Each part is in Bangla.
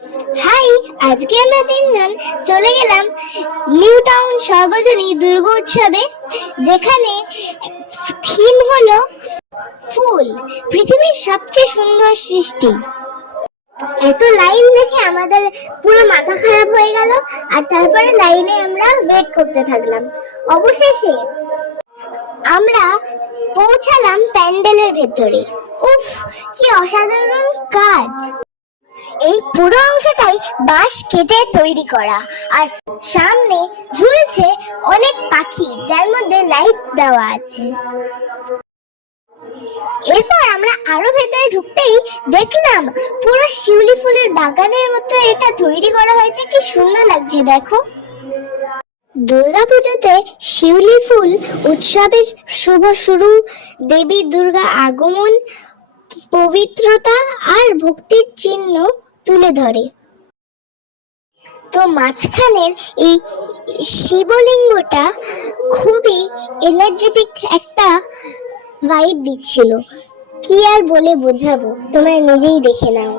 হাই, আজকে আমরা তিনজন চলে গেলাম নিউ টাউন সর্বজনীন দুর্গোৎসবে, যেখানে থিম হলো ফুল, পৃথিবীর সবচেয়ে সুন্দর সৃষ্টি। এত লাইন দেখে আমাদের পুরো মাথা খারাপ হয়ে গেল, আর তারপরে লাইনে আমরা ওয়েট করতে থাকলাম। অবশেষে আমরা পৌঁছালাম প্যান্ডেলের ভেতরে। উফ, কি অসাধারণ কাজ! এই পুরো অংশটাই বাঁশ কেটে তৈরি করা, আর সামনে ঝুলছে অনেক পাখি, যার মধ্যে লাইট দেওয়া আছে। এরপর আমরা আরো ভেতরে ঢুকতেই দেখলাম পুরো শিউলি ফুলের বাগানের মতো এটা তৈরি করা হয়েছে। কি সুন্দর লাগছে দেখো। দুর্গাপুজোতে শিউলি ফুল উৎসবের শুভ শুরু, দেবী দুর্গা আগমন, পবিত্রতা আর ভক্তির চিহ্ন তুলে ধরে। তো মাঝখানের এই শিবলিঙ্গটা খুবই এনার্জেটিক একটা ভাইব দিচ্ছিল। কি আর বলে বোঝাবো, তোমরা নিজেই দেখে নাও।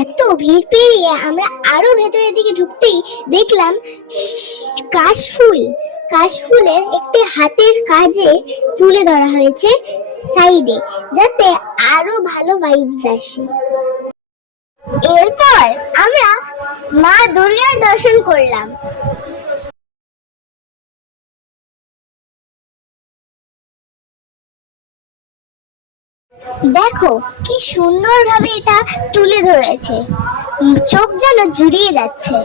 এত ভিড় পেরিয়ে আমরা আরো ভেতরের দিকে ঢুকতেই দেখলাম কাশফুলের একটি হাতের কাজে তুলে ধরা হয়েছে সাইডে, যাতে আরো ভালো ভাইবস আসে। এরপর আমরা মা দুর্গার দর্শন করলাম। দেখো কি সুন্দরভাবে এটা তুলে ধরেছে, চোখ যেন জুড়িয়ে যাচ্ছে।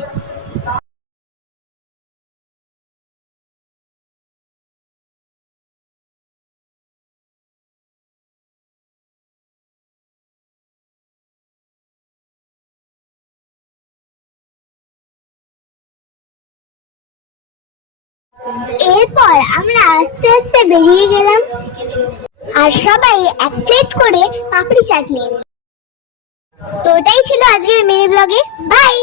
এরপর আমরা আস্তে আস্তে বেরিয়ে গেলাম, আর সবাই এক প্লেট করে পাপড়ি চাট নিয়ে নিল। তো এটাই ছিল আজকের মিনি ব্লগে। বাই।